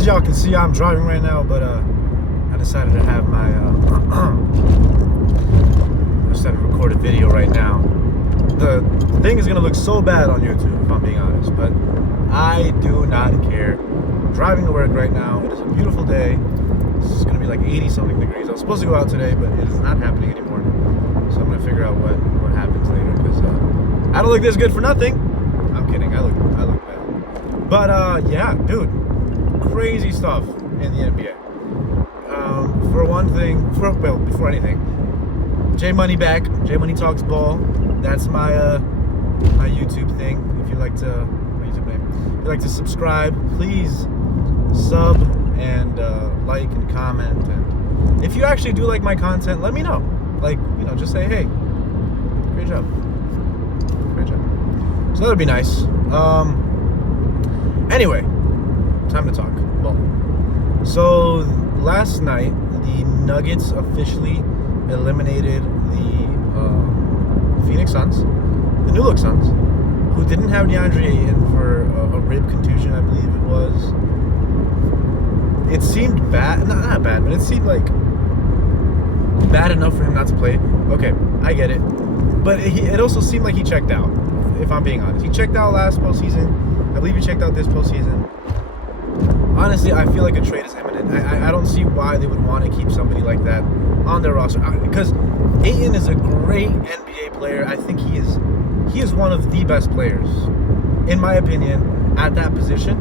as y'all can see, I'm driving right now, but I decided to have my I decided to record a video right now. The thing is gonna look so bad on YouTube, if I'm being honest, but I do not care. I'm driving to work right now. It is a beautiful day. It's gonna be like 80 something degrees. I was supposed to go out today, but it is not happening anymore. So I'm gonna figure out what happens later, because I don't look this good for nothing. I'm kidding. I look bad. But yeah, dude, crazy stuff in the NBA. For one thing, before anything, J Money back. J Money Talks Ball. That's my my YouTube thing. If you like to, my YouTube name. If you like to subscribe, please sub and like and comment. And if you actually do like my content, let me know. Like, you know, just say, hey, great job. So that would be nice. Anyway, time to talk ball. So last night, the Nuggets officially eliminated the Phoenix Suns, the New Look Suns, who didn't have DeAndre Ayton for a rib contusion, I believe it was. It seemed bad, not bad, but it seemed like bad enough for him not to play. Okay, I get it. But it also seemed like he checked out, if I'm being honest. He checked out last postseason. I believe he checked out this postseason. Honestly, I feel like a trade is imminent. I don't see why they would want to keep somebody like that on their roster. Because Ayton is a great NBA player. I think he is one of the best players, in my opinion, at that position.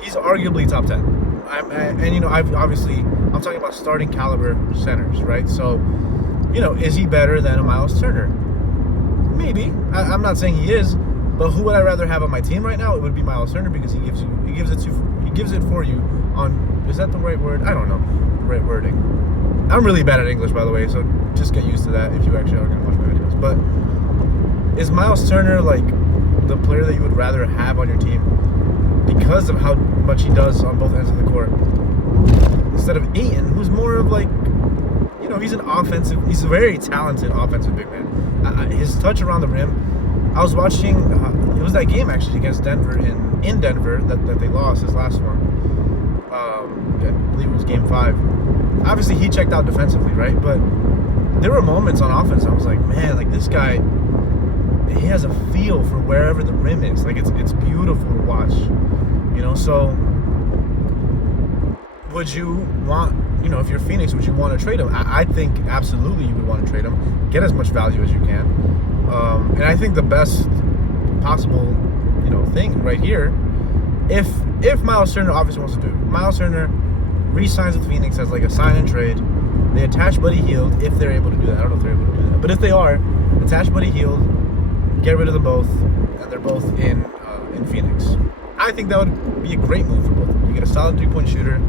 He's arguably top 10. And you know, I'm talking about starting caliber centers, right? So, you know, is he better than a Miles Turner? Maybe. I'm not saying he is, but who would I rather have on my team right now? It would be Miles Turner, because he gives it for you on, is that the right word? I don't know. Right wording. I'm really bad at English, by the way, so just get used to that if you actually are going to watch my videos. But is Miles Turner like the player that you would rather have on your team because of how much he does on both ends of the court, instead of Ayton, who's more of like, you know, he's a very talented offensive big man. His touch around the rim, I was watching, it was that game actually against Denver in Denver that they lost, his last one. I believe it was game 5. Obviously he checked out defensively, right? But there were moments on offense I was like, man, like this guy, he has a feel for wherever the rim is. Like it's beautiful to watch, you know. So would you want, you know, if you're Phoenix, would you want to trade him? I think absolutely you would want to trade him, get as much value as you can. And I think the best possible, you know, thing right here, if Miles Turner obviously wants to do it, Miles Turner re-signs with Phoenix as like a sign and trade. They attach Buddy Hield if they're able to do that. I don't know if they're able to do that, but if they are, attach Buddy Hield, get rid of them both, and they're both in Phoenix. I think that would be a great move for both. You get a solid 3-point shooter,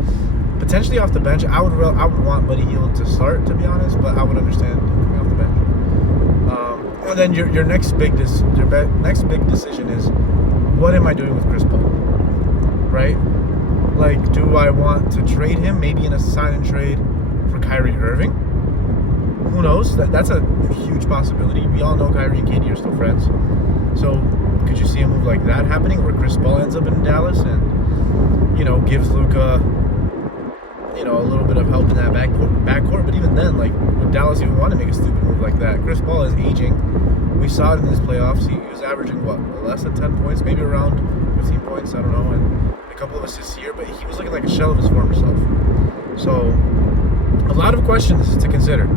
potentially off the bench. I would want Buddy Hield to start, to be honest, but I would understand him coming off the bench. And then your next big decision is, what am I doing with Chris Paul? Right? Like, do I want to trade him, maybe in a sign and trade for Kyrie Irving? Who knows? That's a huge possibility. We all know Kyrie and KD are still friends. So could you see a move like that happening, where Chris Paul ends up in Dallas and, you know, gives Luka, you know, a little bit of help in that backcourt? But even then, like, would Dallas even want to make a stupid move like that? Chris Paul is aging. We saw it in his playoffs. He was averaging, what, less than 10 points, maybe around 15 points, I don't know, and a couple of assists here, but he was looking like a shell of his former self. So a lot of questions to consider.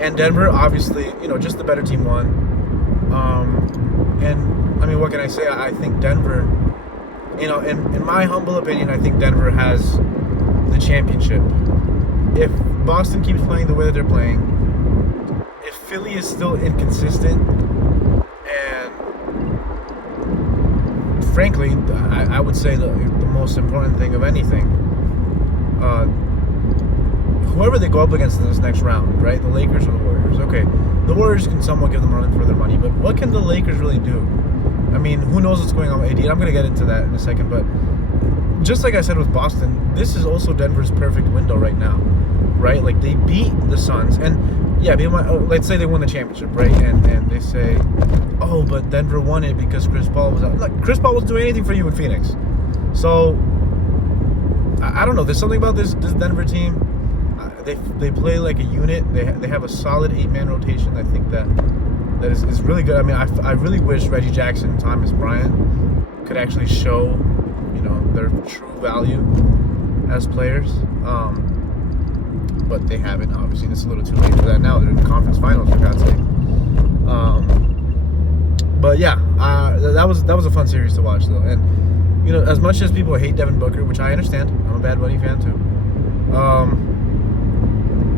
And Denver, obviously, you know, just the better team won. And I mean, what can I say? I think Denver, you know, in my humble opinion, I think Denver has the championship. If Boston keeps playing the way that they're playing, if Philly is still inconsistent, and frankly, I would say the most important thing of anything, whoever they go up against in this next round, right? The Lakers or the Warriors. Okay, the Warriors can somewhat give them a run for their money, but what can the Lakers really do? I mean, who knows what's going on with AD? I'm going to get into that in a second, but just like I said with Boston, this is also Denver's perfect window right now, right? Like, they beat the Suns, and yeah, let's say they won the championship, right? And they say, oh, but Denver won it because Chris Paul was out. Like, Chris Paul wasn't doing anything for you in Phoenix. So I don't know. There's something about this Denver team. They play like a unit. They have a solid 8-man rotation. I think that is really good. I mean, I really wish Reggie Jackson and Thomas Bryant could actually show, their true value as players. But they haven't. Obviously, it's a little too late for that now. They're in the conference finals, for God's sake. But yeah, that was a fun series to watch, though. And as much as people hate Devin Booker, which I understand, I'm a Bad Bunny fan too.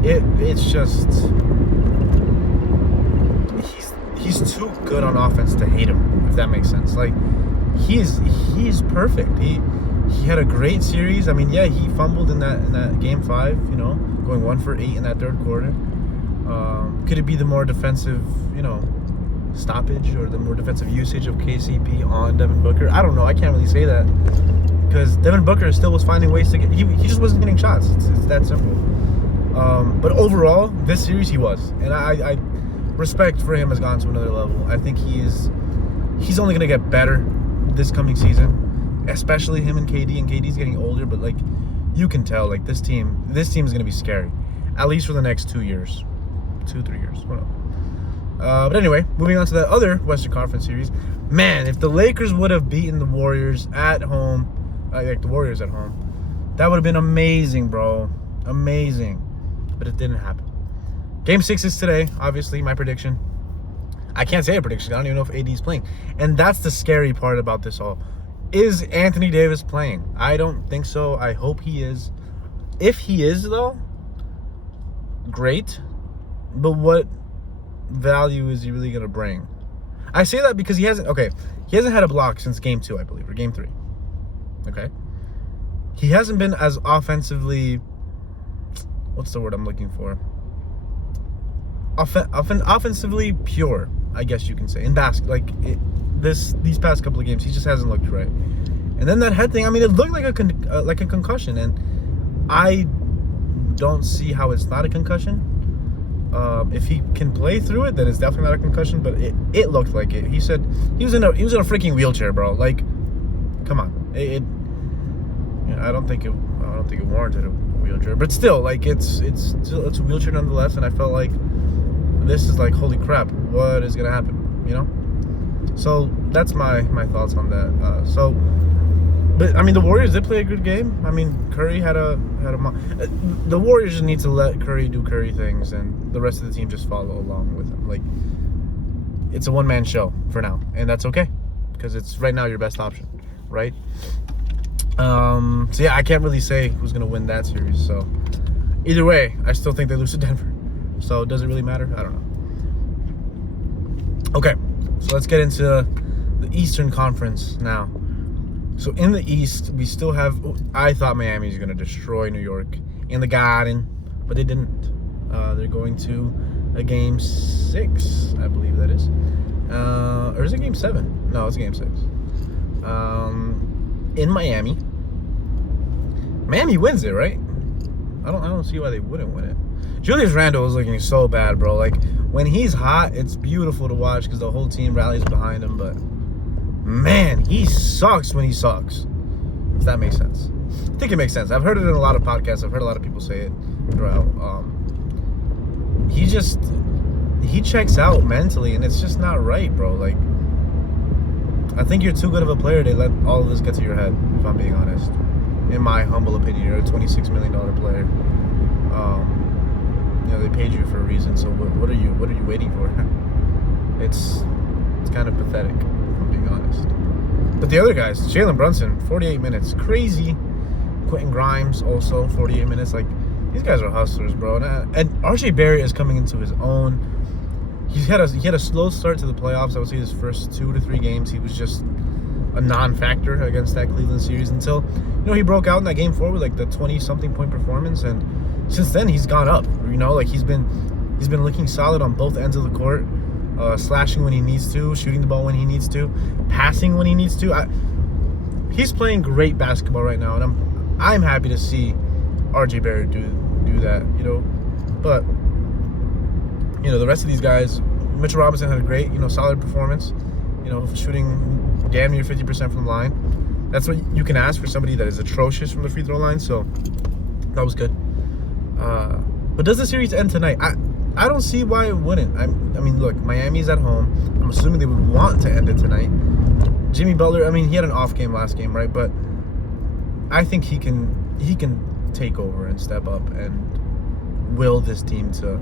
It's just he's too good on offense to hate him, if that makes sense. Like he's perfect. He had a great series. I mean, yeah, he fumbled in that game 5. Going 1 for 8 in that third quarter. Could it be the more defensive, stoppage or the more defensive usage of KCP on Devin Booker? I don't know. I can't really say that because Devin Booker still was finding ways to get. He just wasn't getting shots. It's that simple. But overall, this series he was, and I respect for him has gone to another level. I think he's only gonna get better this coming season, especially him and KD. And KD's getting older, but like you can tell, like this team is gonna be scary, at least for the next 2 years, 2-3 years. Whatever. But anyway, moving on to that other Western Conference series. Man, if the Lakers would have beaten the Warriors at home, like the Warriors at home, that would have been amazing, bro. Amazing. But it didn't happen. Game 6 is today, obviously, my prediction. I can't say a prediction. I don't even know if AD's playing. And that's the scary part about this all. Is Anthony Davis playing? I don't think so. I hope he is. If he is, though, great. But what value is he really going to bring? I say that because he hasn't had a block since game 2, I believe, or game 3. Okay? He hasn't been as offensively, what's the word I'm looking for? Offensively pure, I guess you can say. In these past couple of games, he just hasn't looked right. And then that head thing, I mean, it looked like a concussion, and I don't see how it's not a concussion. If he can play through it, then it's definitely not a concussion. But it looked like it. He said he was in a freaking wheelchair, bro. Like, come on. I don't think it warranted a wheelchair, but still, like it's a wheelchair nonetheless. And I felt like this is like, holy crap, what is gonna happen? So that's my thoughts on that. But I mean, the Warriors did play a good game. I mean, Curry had the Warriors just need to let Curry do Curry things, and the rest of the team just follow along with him. Like, it's a one-man show for now, and that's okay, because it's right now your best option, right? So yeah, I can't really say who's gonna win that series. So either way, I still think they lose to Denver. So does it really matter? I don't know. Okay, so let's get into the Eastern Conference now. So in the East, we still have. I thought Miami was gonna destroy New York in the Garden, but they didn't. They're going to a game 6, I believe that is, or is it game 7? No, it's game 6. In Miami. Miami wins it, right? I don't see why they wouldn't win it. Julius Randle is looking so bad, bro. Like, when he's hot, it's beautiful to watch because the whole team rallies behind him. But man, he sucks when he sucks. If that makes sense. I think it makes sense. I've heard it in a lot of podcasts. I've heard a lot of people say it throughout. He checks out mentally, and it's just not right, bro. Like, I think you're too good of a player to let all of this get to your head, if I'm being honest. In my humble opinion, you're a $26 million player. They paid you for a reason. So what are you waiting for? It's kind of pathetic, if I'm being honest. But the other guys, Jalen Brunson, 48 minutes, crazy. Quentin Grimes also 48 minutes. Like, these guys are hustlers, bro. And RJ Barrett is coming into his own. He had a slow start to the playoffs. I would say his first 2 to 3 games, he was just a non-factor against that Cleveland series until, he broke out in that game 4 with like the 20-something point performance, and since then he's gone up. Like he's been looking solid on both ends of the court, slashing when he needs to, shooting the ball when he needs to, passing when he needs to. He's playing great basketball right now, and I'm happy to see RJ Barrett do that. But the rest of these guys, Mitchell Robinson had a great, solid performance. Shooting damn near 50% from the line. That's what you can ask for somebody that is atrocious from the free throw line. So that was good. But does the series end tonight? I don't see why it wouldn't. I mean, look, Miami's at home. I'm assuming they would want to end it tonight. Jimmy Butler, I mean, he had an off game last game, right? But I think he can take over and step up and will this team to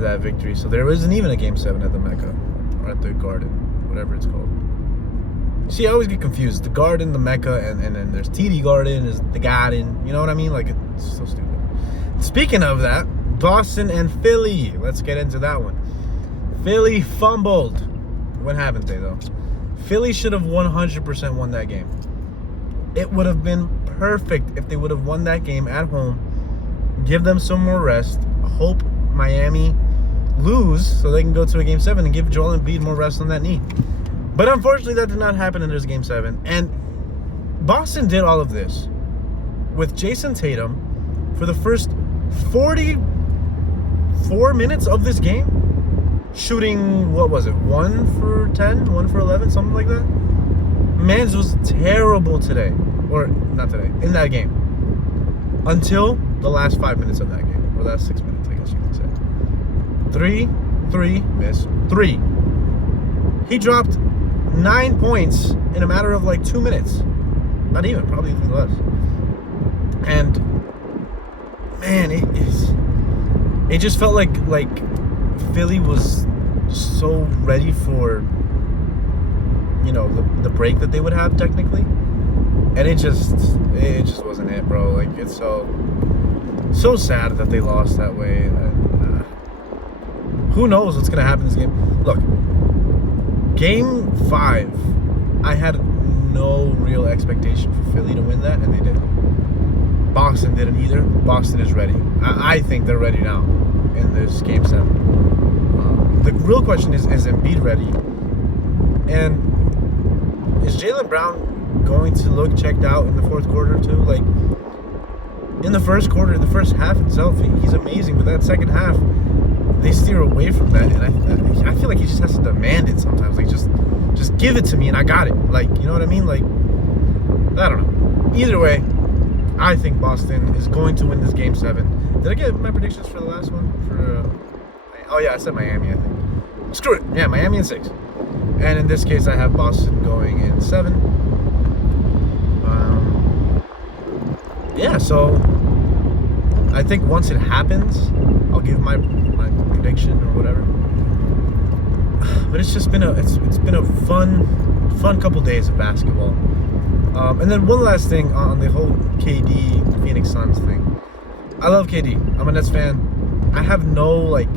that victory. So there isn't even a Game 7 at the Mecca or at the Garden, whatever it's called. See, I always get confused. The Garden, the Mecca, and then there's TD Garden, is the Garden. You know what I mean? Like, it's so stupid. Speaking of that, Boston and Philly. Let's get into that one. Philly fumbled. When haven't they, though? Philly should have 100% won that game. It would have been perfect if they would have won that game at home. Give them some more rest. Hope Miami lose so they can go to a Game 7 and give Joel Embiid more rest on that knee. But unfortunately, that did not happen, and there's Game 7. And Boston did all of this with Jason Tatum for the first 44 minutes of this game, shooting, what was it, 1 for 10, 1 for 11, something like that. Mans was terrible today, or not today, in that game, until the last 5 minutes of that game, or last 6 minutes, I guess you could say. 3, miss, 3. He dropped 9 points in a matter of like 2 minutes. Not even, probably even less. And man, it just felt like Philly was so ready for, you know, the break that they would have technically, and it just wasn't it, bro. Like, it's so sad that they lost that way. And, who knows what's gonna happen in this game? Look, Game 5, I had no real expectation for Philly to win that, and they did. Boston didn't either. Boston is ready. I think they're ready now in this Game 7. The real question is Embiid ready? And is Jaylen Brown going to look checked out in the fourth quarter too? Like, in the first quarter, the first half itself, he's amazing. But that second half, they steer away from that. And I feel like he just has to demand it sometimes. Like, just give it to me and I got it. Like, you know what I mean? Like, I don't know. Either way, I think Boston is going to win this Game 7. Did I get my predictions for the last one? Oh yeah, I said Miami, I think. Screw it. Yeah, Miami in 6. And in this case, I have Boston going in 7. Yeah, so I think once it happens, I'll give my prediction or whatever. But it's just been a fun couple days of basketball. And then one last thing on the whole KD Phoenix Suns thing. I love KD. I'm a Nets fan. I have no like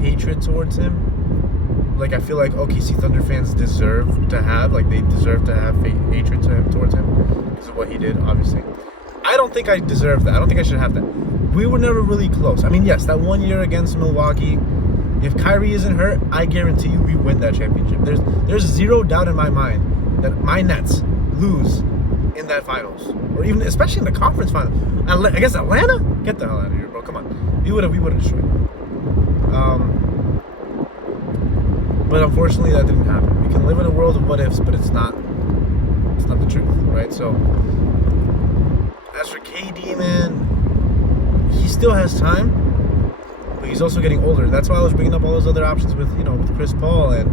hatred towards him. Like, I feel like OKC Thunder fans deserve to have hatred towards him because of what he did, obviously. I don't think I deserve that. I don't think I should have that. We were never really close. I mean, yes, that 1 year against Milwaukee, if Kyrie isn't hurt, I guarantee you we win that championship. There's zero doubt in my mind that my Nets lose in that finals, or even especially in the conference final. I guess Atlanta? Get the hell out of here, bro. Come on. We would have destroyed them. But unfortunately that didn't happen. We can live in a world of what ifs, but it's not the truth, right? So as for KD, man, he still has time, but he's also getting older. That's why I was bringing up all those other options with Chris Paul and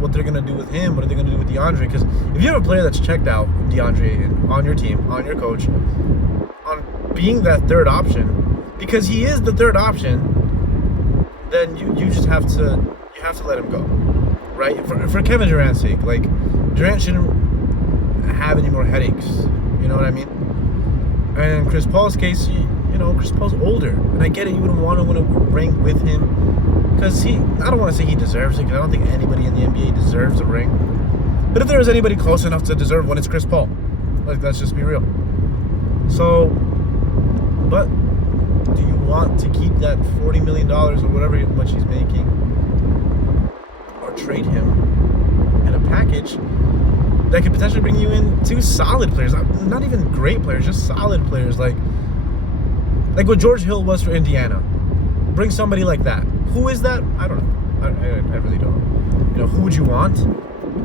what they're going to do with him, what are they going to do with DeAndre? Because if you have a player that's checked out, DeAndre, on your team, on your coach, on being that third option, because he is the third option, then you just have to let him go, right? For Kevin Durant's sake, like, Durant shouldn't have any more headaches, you know what I mean? And in Chris Paul's case, Chris Paul's older, and I get it, you wouldn't want to win a ring with him, because I don't want to say he deserves it, because I don't think anybody in the NBA deserves a ring. But if there is anybody close enough to deserve one, it's Chris Paul. Like, let's just be real. So, but do you want to keep that $40 million or whatever much he's making, or trade him in a package that could potentially bring you in 2 solid players, not even great players, just solid players, like what George Hill was for Indiana? Bring somebody like that. Who is that? I don't know. I really don't know. Who would you want?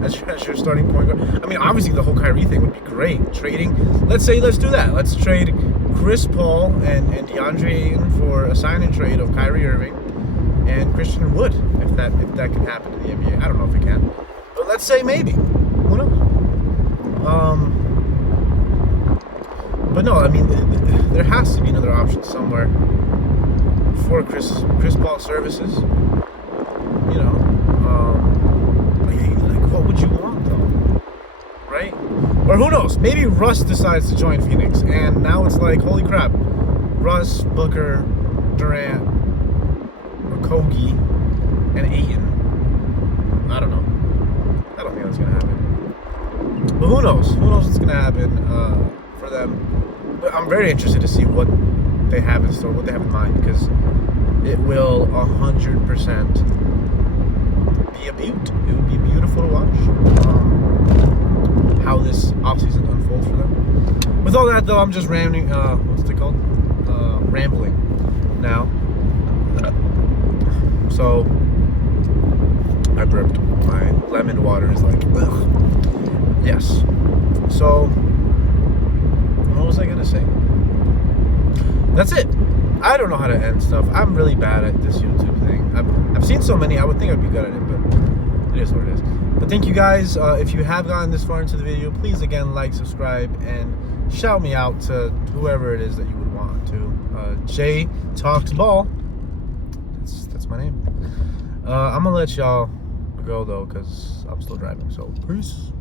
as your starting point guard. I mean, obviously the whole Kyrie thing would be great. Trading, let's do that. Let's trade Chris Paul and DeAndre Ayton for a sign and trade of Kyrie Irving and Christian Wood, if that can happen to the NBA. I don't know if it can, but let's say maybe. Who knows? But no, I mean, there has to be another option somewhere for Chris Paul services. You know, like what would you want though, right? Or who knows? Maybe Russ decides to join Phoenix, and now it's like, holy crap, Russ, Booker, Durant, Kogi, and Ayton. I don't know. I don't think that's gonna happen. But who knows? Who knows what's gonna happen for them? But I'm very interested to see what they have in store, what they have in mind, because it will 100% be a beaut. It would be beautiful to watch how this offseason unfolds for them. With all that, though, I'm just rambling. What's it called? Rambling now. So I burped. My lemon water is like, ugh. Yes. So what was I gonna say? That's it. I don't know how to end stuff. I'm really bad at this YouTube thing. I've seen so many. I would think I'd be good at it, but it is what it is. But thank you guys. If you have gotten this far into the video, please again like, subscribe, and shout me out to whoever it is that you would want to. Jay Talks Ball. That's my name. I'm gonna let y'all go though, because I'm still driving. So peace.